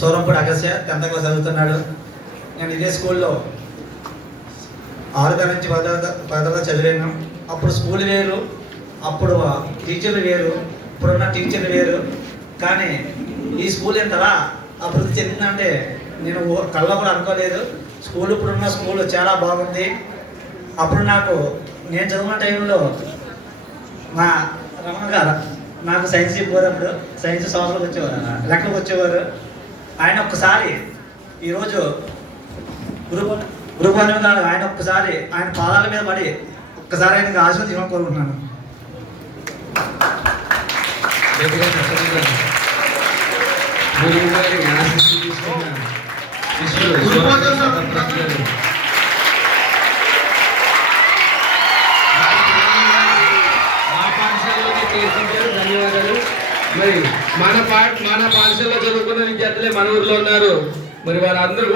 సౌరంపూడి Agasya tenth class చదువుతున్నాడు. నేను ఇదే స్కూల్లో ఆరుగా నుంచి పదో పదవ చదివాను. అప్పుడు స్కూల్ వేరు అప్పుడు టీచర్లు వేరు ఇప్పుడున్న టీచర్లు వేరు. కానీ ఈ స్కూల్ ఎంతలా అభివృద్ధి చెందిందంటే నేను కళ్ళ కూడా అనుకోలేదు. స్కూల్ ఇప్పుడున్న స్కూల్ చాలా బాగుంది. అప్పుడు నాకు నేను చదువుకున్న టైంలో మా రమణ గారు నాకు సైన్స్ చెప్పేటప్పుడు సైన్స్ సంవత్సరాలకు వచ్చేవారు. లెక్కకు వచ్చేవారు. ఆయన ఒక్కసారి ఈరోజు గురు గురు పౌర్ణమి ఆయన ఒక్కసారి ఆయన పాదాల మీద పడి ఒక్కసారి ఆయనకి ఆశీర్వదించడం కోరుకుంటున్నాను. ధన్యవాదాలు. మరి మన పాఠ మన పాఠశాలలో చదువుకున్న విద్యార్థులే మన ఊర్లో ఉన్నారు. మరి వారందరూ